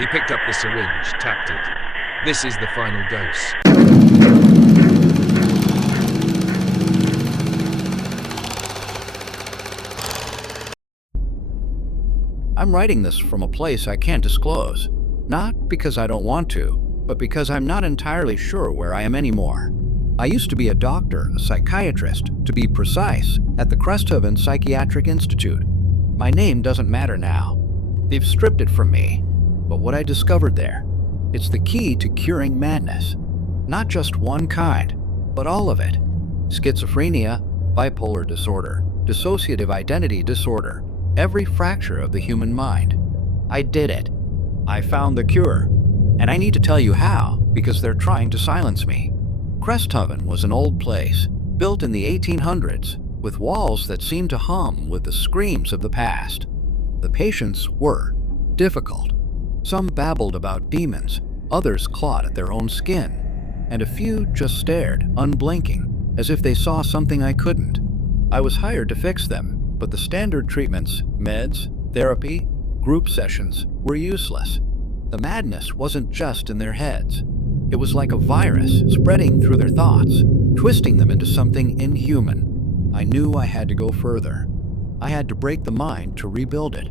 He picked up the syringe, tapped it. This is the final dose. I'm writing this from a place I can't disclose. Not because I don't want to, but because I'm not entirely sure where I am anymore. I used to be a doctor, a psychiatrist, to be precise, at the Cresthaven Psychiatric Institute. My name doesn't matter now. They've stripped it from me. But what I discovered there, it's the key to curing madness. Not just one kind, but all of it. Schizophrenia, bipolar disorder, dissociative identity disorder, every fracture of the human mind. I did it. I found the cure. And I need to tell you how, because they're trying to silence me. Cresthaven was an old place, built in the 1800s, with walls that seemed to hum with the screams of the past. The patients were difficult. Some babbled about demons, others clawed at their own skin, and a few just stared, unblinking, as if they saw something I couldn't. I was hired to fix them, but the standard treatments, meds, therapy, group sessions, were useless. The madness wasn't just in their heads. It was like a virus spreading through their thoughts, twisting them into something inhuman. I knew I had to go further. I had to break the mind to rebuild it.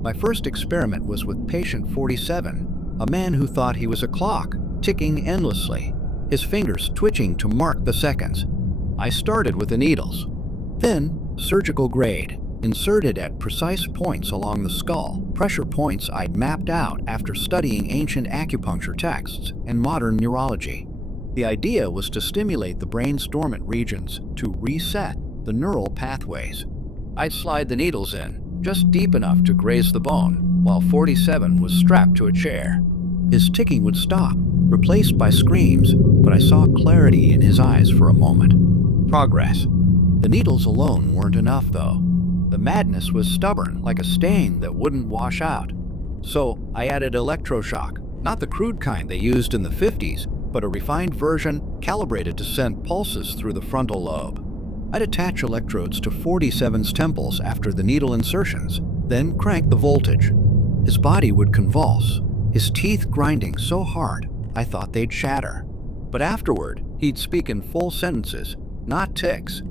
My first experiment was with patient 47, a man who thought he was a clock, ticking endlessly, his fingers twitching to mark the seconds. I started with the needles, then surgical grade, inserted at precise points along the skull, pressure points I'd mapped out after studying ancient acupuncture texts and modern neurology. The idea was to stimulate the brain's dormant regions to reset the neural pathways. I'd slide the needles in, just deep enough to graze the bone, while 47 was strapped to a chair. His ticking would stop, replaced by screams, but I saw clarity in his eyes for a moment. Progress. The needles alone weren't enough, though. The madness was stubborn, like a stain that wouldn't wash out. So I added electroshock, not the crude kind they used in the 50s, but a refined version calibrated to send pulses through the frontal lobe. I'd attach electrodes to 47's temples after the needle insertions, then crank the voltage. His body would convulse, his teeth grinding so hard I thought they'd shatter. But afterward, he'd speak in full sentences, not tics.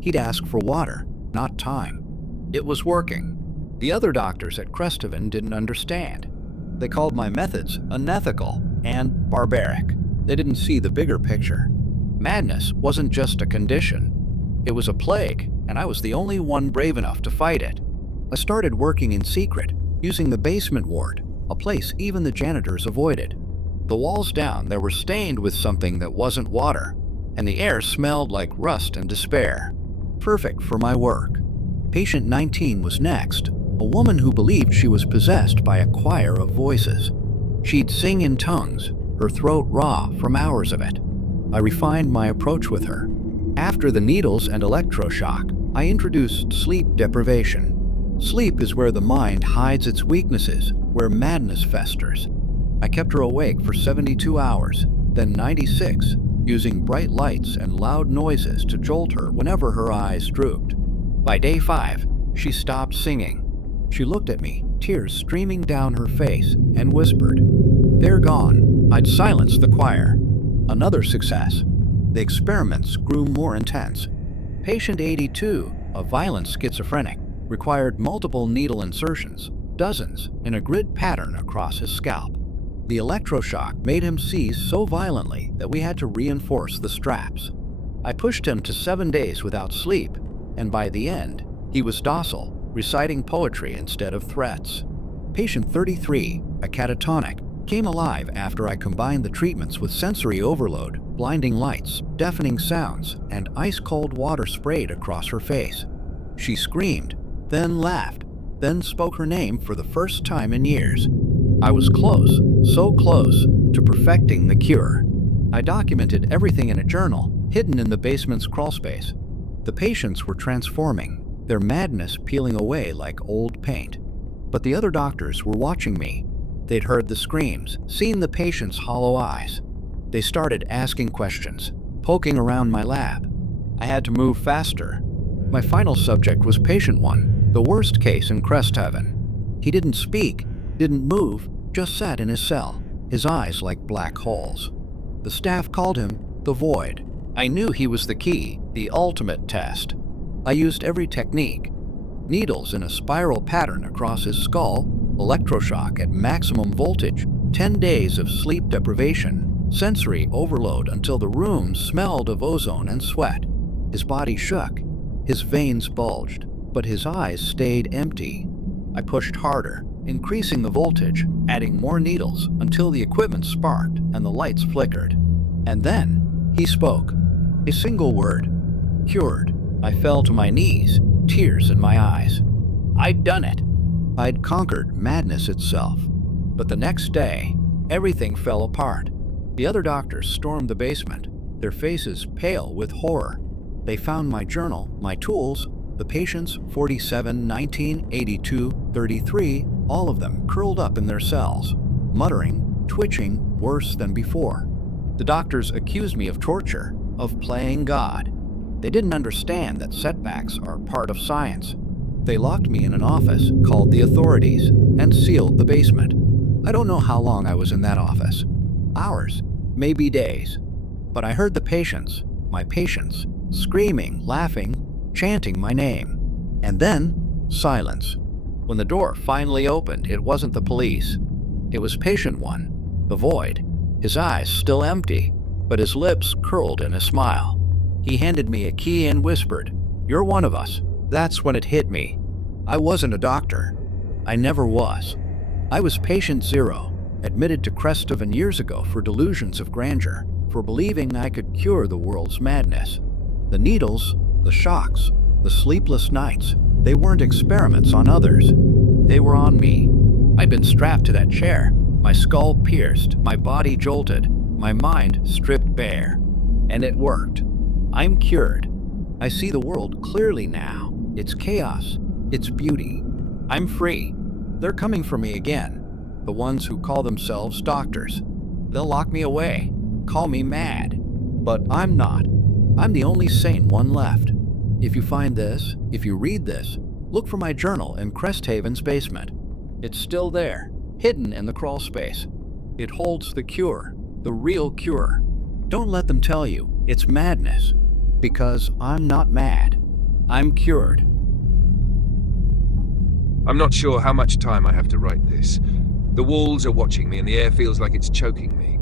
He'd ask for water, not time. It was working. The other doctors at Cresthaven didn't understand. They called my methods unethical and barbaric. They didn't see the bigger picture. Madness wasn't just a condition. It was a plague, and I was the only one brave enough to fight it. I started working in secret, using the basement ward, a place even the janitors avoided. The walls down there were stained with something that wasn't water, and the air smelled like rust and despair. Perfect for my work. Patient 19 was next, a woman who believed she was possessed by a choir of voices. She'd sing in tongues, her throat raw from hours of it. I refined my approach with her. After the needles and electroshock, I introduced sleep deprivation. Sleep is where the mind hides its weaknesses, where madness festers. I kept her awake for 72 hours, then 96, using bright lights and loud noises to jolt her whenever her eyes drooped. By day 5, she stopped singing. She looked at me, tears streaming down her face, and whispered, "They're gone." I'd silenced the choir. Another success. The experiments grew more intense. Patient 82, a violent schizophrenic, required multiple needle insertions, dozens, in a grid pattern across his scalp. The electroshock made him seize so violently that we had to reinforce the straps. I pushed him to 7 days without sleep, and by the end, he was docile, reciting poetry instead of threats. Patient 33, a catatonic, came alive after I combined the treatments with sensory overload, blinding lights, deafening sounds, and ice-cold water sprayed across her face. She screamed, then laughed, then spoke her name for the first time in years. I was close, so close, to perfecting the cure. I documented everything in a journal, hidden in the basement's crawlspace. The patients were transforming, their madness peeling away like old paint. But the other doctors were watching me. They'd heard the screams, seen the patient's hollow eyes. They started asking questions, poking around my lab. I had to move faster. My final subject was patient 1, the worst case in Cresthaven. He didn't speak, didn't move, just sat in his cell, his eyes like black holes. The staff called him the Void. I knew he was the key, the ultimate test. I used every technique. Needles in a spiral pattern across his skull, electroshock at maximum voltage, 10 days of sleep deprivation, sensory overload until the room smelled of ozone and sweat. His body shook, his veins bulged, but his eyes stayed empty. I pushed harder, increasing the voltage, adding more needles until the equipment sparked and the lights flickered. And then he spoke. A single word. Cured. I fell to my knees, tears in my eyes. I'd done it. I'd conquered madness itself. But the next day, everything fell apart. The other doctors stormed the basement, their faces pale with horror. They found my journal, my tools, the patients 47, 19, 82, 33, all of them curled up in their cells, muttering, twitching, worse than before. The doctors accused me of torture, of playing God. They didn't understand that setbacks are part of science. They locked me in an office called the Authorities and sealed the basement. I don't know how long I was in that office. Hours, maybe days. But I heard the patients, my patients, screaming, laughing, chanting my name. And then, silence. When the door finally opened, it wasn't the police. It was patient one, the Void. His eyes still empty, but his lips curled in a smile. He handed me a key and whispered, "You're one of us." That's when it hit me. I wasn't a doctor. I never was. I was patient zero, admitted to Crestovan years ago for delusions of grandeur, for believing I could cure the world's madness. The needles, the shocks, the sleepless nights, they weren't experiments on others. They were on me. I'd been strapped to that chair, my skull pierced, my body jolted, my mind stripped bare. And it worked. I'm cured. I see the world clearly now. Its chaos, its beauty. I'm free. They're coming for me again. The ones who call themselves doctors. They'll lock me away, call me mad. But I'm not. I'm the only sane one left. If you find this, if you read this, look for my journal in Cresthaven's basement. It's still there, hidden in the crawl space. It holds the cure, the real cure. Don't let them tell you it's madness, because I'm not mad. I'm cured. I'm not sure how much time I have to write this. The walls are watching me and the air feels like it's choking me.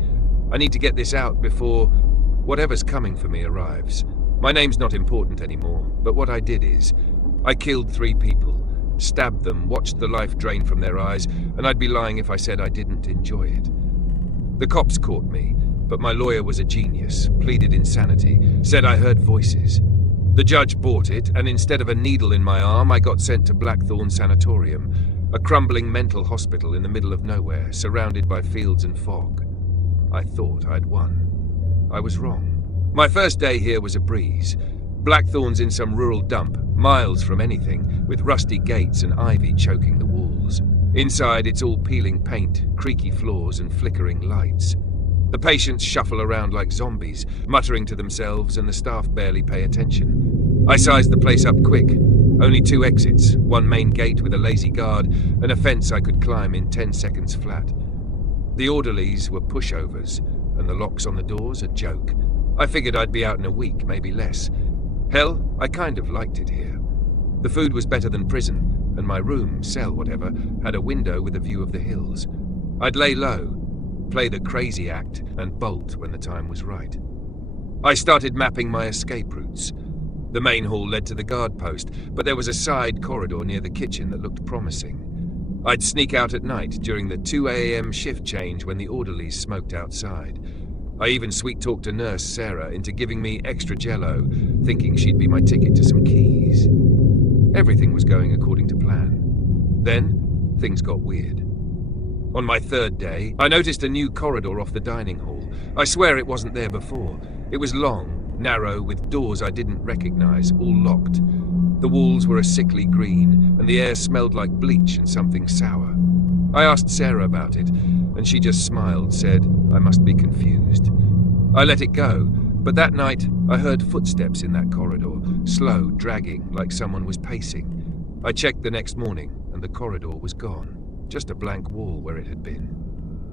I need to get this out before whatever's coming for me arrives. My name's not important anymore, but what I did is, I killed 3 people, stabbed them, watched the life drain from their eyes, and I'd be lying if I said I didn't enjoy it. The cops caught me, but my lawyer was a genius, pleaded insanity, said I heard voices. The judge bought it, and instead of a needle in my arm, I got sent to Blackthorn Sanatorium, a crumbling mental hospital in the middle of nowhere, surrounded by fields and fog. I thought I'd won. I was wrong. My first day here was a breeze. Blackthorn's in some rural dump, miles from anything, with rusty gates and ivy choking the walls. Inside, it's all peeling paint, creaky floors, and flickering lights. The patients shuffle around like zombies, muttering to themselves, and the staff barely pay attention. I sized the place up quick. Only 2 exits, one main gate with a lazy guard, and a fence I could climb in 10 seconds flat. The orderlies were pushovers, and the locks on the doors a joke. I figured I'd be out in a week, maybe less. Hell, I kind of liked it here. The food was better than prison, and my room, cell, whatever, had a window with a view of the hills. I'd lay low, play the crazy act, and bolt when the time was right. I started mapping my escape routes. The main hall led to the guard post, but there was a side corridor near the kitchen that looked promising. I'd sneak out at night during the 2 a.m. shift change when the orderlies smoked outside. I even sweet-talked a nurse, Sarah, into giving me extra jello, thinking she'd be my ticket to some keys. Everything was going according to plan. Then, things got weird. On my 3rd day, I noticed a new corridor off the dining hall. I swear it wasn't there before. It was long, narrow, with doors I didn't recognize, all locked. The walls were a sickly green, and the air smelled like bleach and something sour. I asked Sarah about it, and she just smiled, said I must be confused. I let it go, but that night I heard footsteps in that corridor, slow, dragging, like someone was pacing. I checked the next morning, and the corridor was gone, just a blank wall where it had been.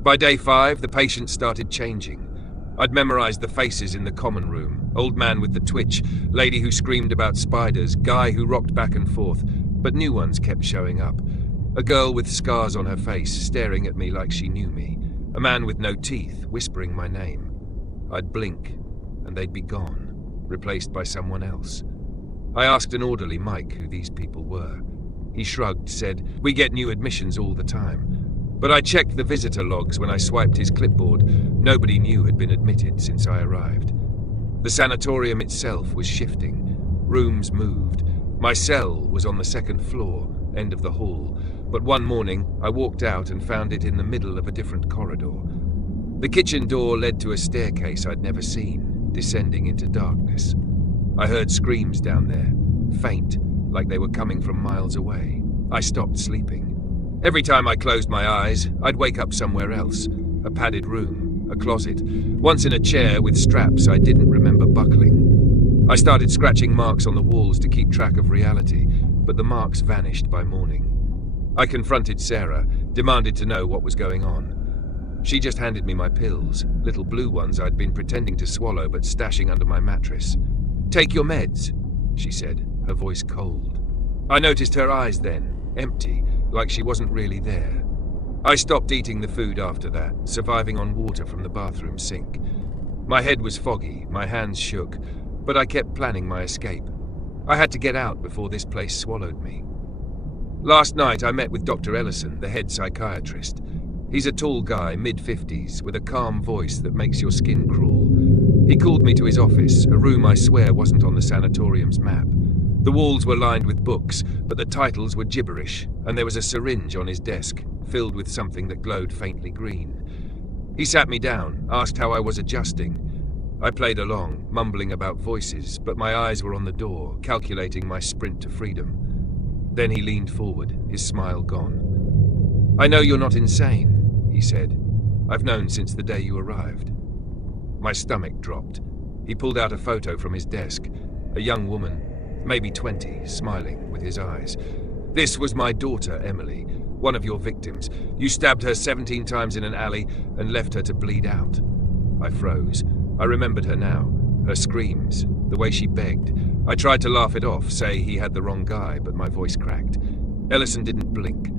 By day 5, the patients started changing. I'd memorized the faces in the common room. Old man with the twitch, lady who screamed about spiders, guy who rocked back and forth, but new ones kept showing up. A girl with scars on her face, staring at me like she knew me. A man with no teeth, whispering my name. I'd blink, and they'd be gone, replaced by someone else. I asked an orderly, Mike, who these people were. He shrugged, said, "We get new admissions all the time." But I checked the visitor logs when I swiped his clipboard. Nobody new had been admitted since I arrived. The sanatorium itself was shifting. Rooms moved. My cell was on the second floor, end of the hall, but one morning I walked out and found it in the middle of a different corridor. The kitchen door led to a staircase I'd never seen, descending into darkness. I heard screams down there, faint, like they were coming from miles away. I stopped sleeping. Every time I closed my eyes, I'd wake up somewhere else. A padded room, a closet, once in a chair with straps I didn't remember buckling. I started scratching marks on the walls to keep track of reality, but the marks vanished by morning. I confronted Sarah, demanded to know what was going on. She just handed me my pills, little blue ones I'd been pretending to swallow but stashing under my mattress. "Take your meds," she said, her voice cold. I noticed her eyes then, empty, like she wasn't really there. I stopped eating the food after that, surviving on water from the bathroom sink. My head was foggy, my hands shook, but I kept planning my escape. I had to get out before this place swallowed me. Last night I met with Dr. Ellison, the head psychiatrist. He's a tall guy, mid-50s, with a calm voice that makes your skin crawl. He called me to his office, a room I swear wasn't on the sanatorium's map. The walls were lined with books, but the titles were gibberish, and there was a syringe on his desk, filled with something that glowed faintly green. He sat me down, asked how I was adjusting. I played along, mumbling about voices, but my eyes were on the door, calculating my sprint to freedom. Then he leaned forward, his smile gone. "I know you're not insane," he said. "I've known since the day you arrived." My stomach dropped. He pulled out a photo from his desk, a young woman, maybe 20, smiling with his eyes. "This was my daughter, Emily, one of your victims. You stabbed her 17 times in an alley and left her to bleed out." I froze. I remembered her now, her screams, the way she begged. I tried to laugh it off, say he had the wrong guy, but my voice cracked. Ellison didn't blink.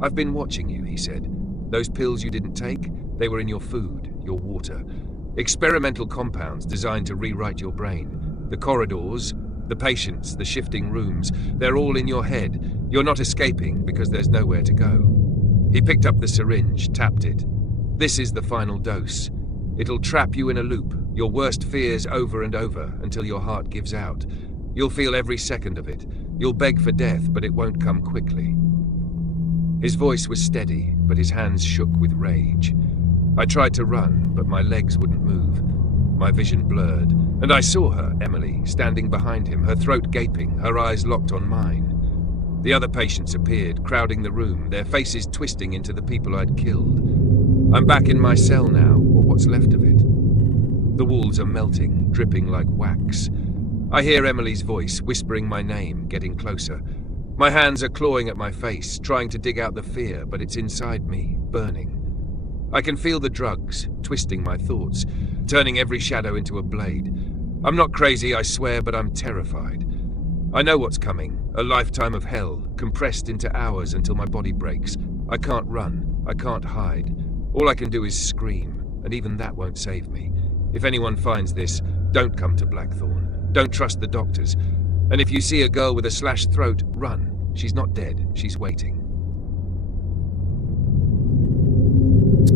"I've been watching you," he said. "Those pills you didn't take, they were in your food, your water. Experimental compounds designed to rewrite your brain. The corridors, the patients, the shifting rooms, they're all in your head. You're not escaping because there's nowhere to go." He picked up the syringe, tapped it. "This is the final dose. It'll trap you in a loop, your worst fears over and over, until your heart gives out. You'll feel every second of it. You'll beg for death, but it won't come quickly." His voice was steady, but his hands shook with rage. I tried to run, but my legs wouldn't move. My vision blurred, and I saw her, Emily, standing behind him, her throat gaping, her eyes locked on mine. The other patients appeared, crowding the room, their faces twisting into the people I'd killed. I'm back in my cell now, or what's left of it. The walls are melting, dripping like wax. I hear Emily's voice, whispering my name, getting closer. My hands are clawing at my face, trying to dig out the fear, but it's inside me, burning. I can feel the drugs, twisting my thoughts, turning every shadow into a blade. I'm not crazy, I swear, but I'm terrified. I know what's coming, a lifetime of hell, compressed into hours until my body breaks. I can't run, I can't hide. All I can do is scream, and even that won't save me. If anyone finds this, don't come to Blackthorn. Don't trust the doctors. And if you see a girl with a slashed throat, run. She's not dead, she's waiting.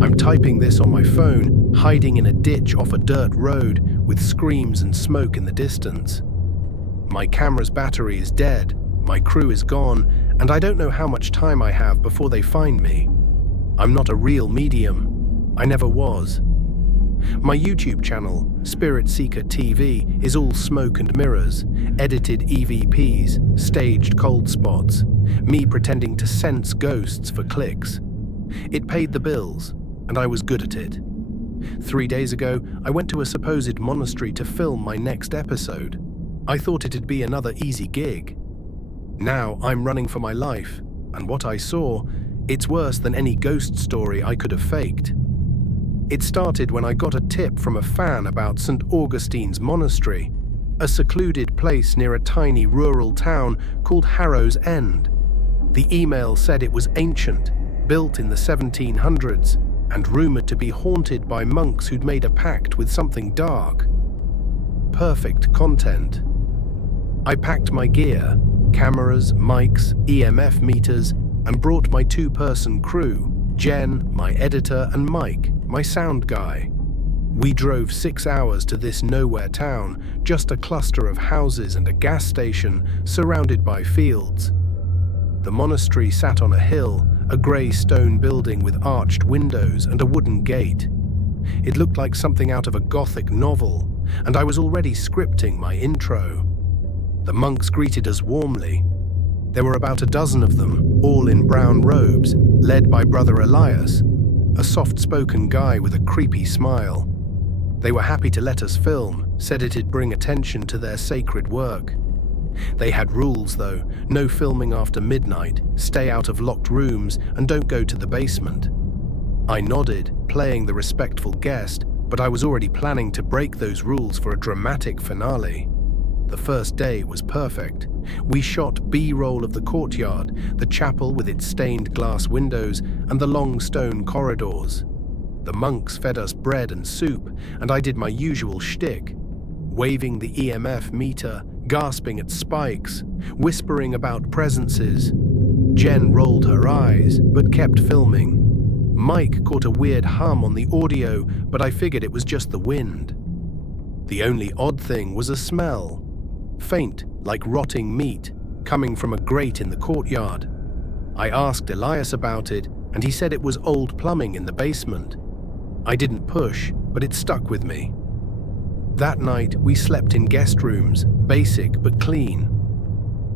I'm typing this on my phone, hiding in a ditch off a dirt road, with screams and smoke in the distance. My camera's battery is dead, my crew is gone, and I don't know how much time I have before they find me. I'm not a real medium. I never was. My YouTube channel, Spirit Seeker TV, is all smoke and mirrors, edited EVPs, staged cold spots, me pretending to sense ghosts for clicks. It paid the bills, and I was good at it. 3 days ago, I went to a supposed monastery to film my next episode. I thought it'd be another easy gig. Now I'm running for my life, and what I saw, It's worse than any ghost story I could have faked. It started when I got a tip from a fan about St. Augustine's Monastery, a secluded place near a tiny rural town called Harrow's End. The email said it was ancient, built in the 1700s, and rumored to be haunted by monks who'd made a pact with something dark. Perfect content. I packed my gear, cameras, mics, EMF meters, and brought my two-person crew, Jen, my editor, and Mike, my sound guy. We drove 6 hours to this nowhere town, just a cluster of houses and a gas station surrounded by fields. The monastery sat on a hill, a grey stone building with arched windows and a wooden gate. It looked like something out of a Gothic novel, and I was already scripting my intro. The monks greeted us warmly. There were about a dozen of them, all in brown robes, led by Brother Elias, a soft-spoken guy with a creepy smile. They were happy to let us film, said it'd bring attention to their sacred work. They had rules, though: no filming after midnight, stay out of locked rooms, and don't go to the basement. I nodded, playing the respectful guest, but I was already planning to break those rules for a dramatic finale. The first day was perfect. We shot B-roll of the courtyard, the chapel with its stained glass windows, and the long stone corridors. The monks fed us bread and soup, and I did my usual shtick, waving the EMF meter, gasping at spikes, whispering about presences. Jen rolled her eyes, but kept filming. Mike caught a weird hum on the audio, but I figured it was just the wind. The only odd thing was a smell, faint like rotting meat, coming from a grate in the courtyard. I asked Elias about it, and he said it was old plumbing in the basement. I didn't push, but it stuck with me. That night, we slept in guest rooms, basic but clean.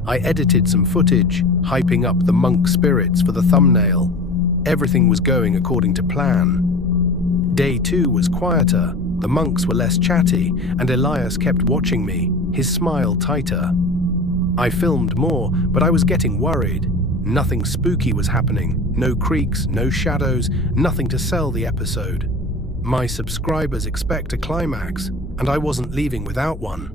I edited some footage, hyping up the monk spirits for the thumbnail. Everything was going according to plan. Day 2 was quieter, the monks were less chatty, and Elias kept watching me, his smile tighter. I filmed more, but I was getting worried. Nothing spooky was happening, no creaks, no shadows, nothing to sell the episode. My subscribers expect a climax, and I wasn't leaving without one.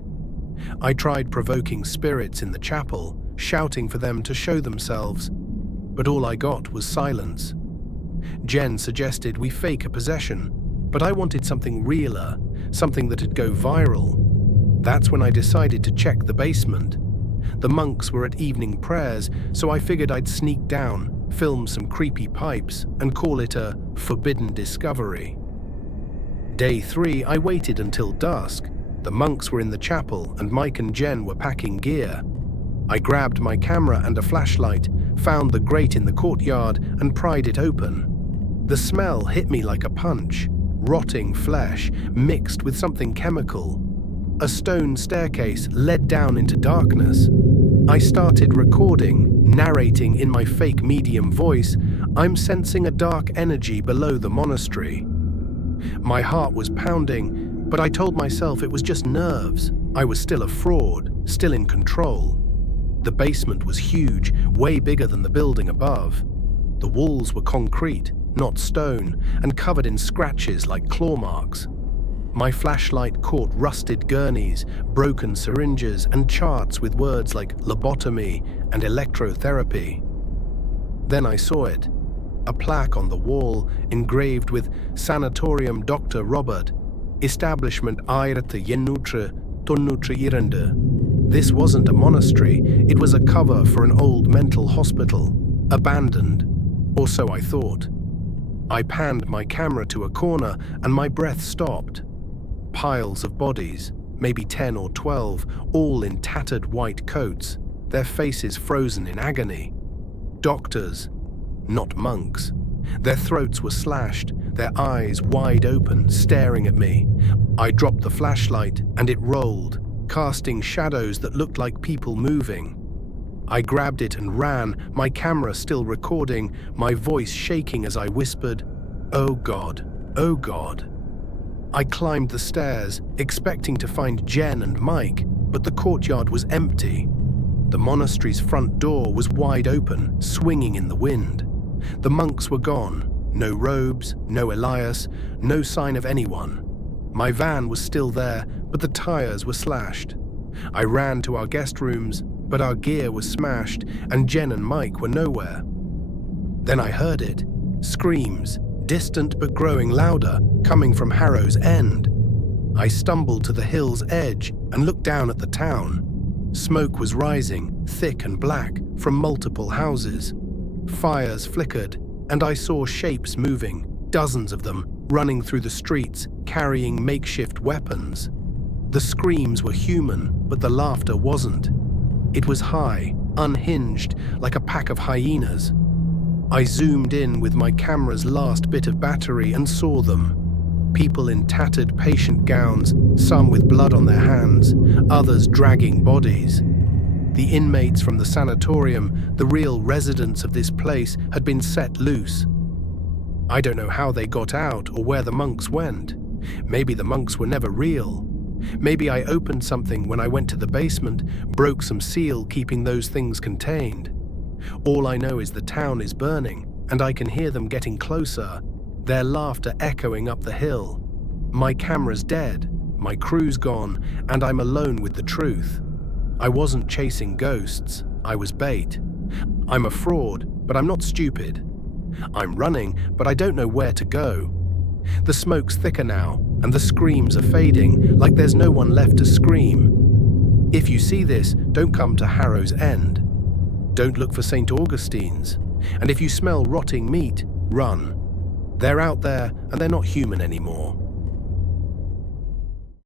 I tried provoking spirits in the chapel, shouting for them to show themselves, but all I got was silence. Jen suggested we fake a possession, but I wanted something realer, something that'd go viral. That's when I decided to check the basement. The monks were at evening prayers, so I figured I'd sneak down, film some creepy pipes, and call it a forbidden discovery. Day 3, I waited until dusk. The monks were in the chapel, and Mike and Jen were packing gear. I grabbed my camera and a flashlight, found the grate in the courtyard, and pried it open. The smell hit me like a punch. Rotting flesh, mixed with something chemical. A stone staircase led down into darkness. I started recording, narrating in my fake medium voice. I'm sensing a dark energy below the monastery. My heart was pounding, but I told myself it was just nerves. I was still a fraud, still in control. The basement was huge, way bigger than the building above. The walls were concrete, not stone, and covered in scratches like claw marks. My flashlight caught rusted gurneys, broken syringes, and charts with words like lobotomy and electrotherapy. Then I saw it. A plaque on the wall, engraved with Sanatorium Dr. Robert, Establishment 1892. This wasn't a monastery, it was a cover for an old mental hospital, abandoned, or so I thought. I panned my camera to a corner and my breath stopped. Piles of bodies, maybe 10 or 12, all in tattered white coats, their faces frozen in agony. Doctors, not monks. Their throats were slashed, their eyes wide open, staring at me. I dropped the flashlight and it rolled, casting shadows that looked like people moving. I grabbed it and ran, my camera still recording, my voice shaking as I whispered, "Oh God, oh God." I climbed the stairs, expecting to find Jen and Mike, but the courtyard was empty. The monastery's front door was wide open, swinging in the wind. The monks were gone. No robes, no Elias, no sign of anyone. My van was still there, but the tires were slashed. I ran to our guest rooms, but our gear was smashed, and Jen and Mike were nowhere. Then I heard it. Screams, distant but growing louder, coming from Harrow's End. I stumbled to the hill's edge and looked down at the town. Smoke was rising, thick and black, from multiple houses. Fires flickered, and I saw shapes moving, dozens of them, running through the streets, carrying makeshift weapons. The screams were human, but the laughter wasn't. It was high, unhinged, like a pack of hyenas. I zoomed in with my camera's last bit of battery and saw them. People in tattered patient gowns, some with blood on their hands, others dragging bodies. The inmates from the sanatorium, the real residents of this place, had been set loose. I don't know how they got out or where the monks went. Maybe the monks were never real. Maybe I opened something when I went to the basement, broke some seal keeping those things contained. All I know is the town is burning, and I can hear them getting closer, their laughter echoing up the hill. My camera's dead, my crew's gone, and I'm alone with the truth. I wasn't chasing ghosts, I was bait. I'm a fraud, but I'm not stupid. I'm running, but I don't know where to go. The smoke's thicker now, and the screams are fading, like there's no one left to scream. If you see this, don't come to Harrow's End. Don't look for St. Augustine's. And if you smell rotting meat, run. They're out there, and they're not human anymore.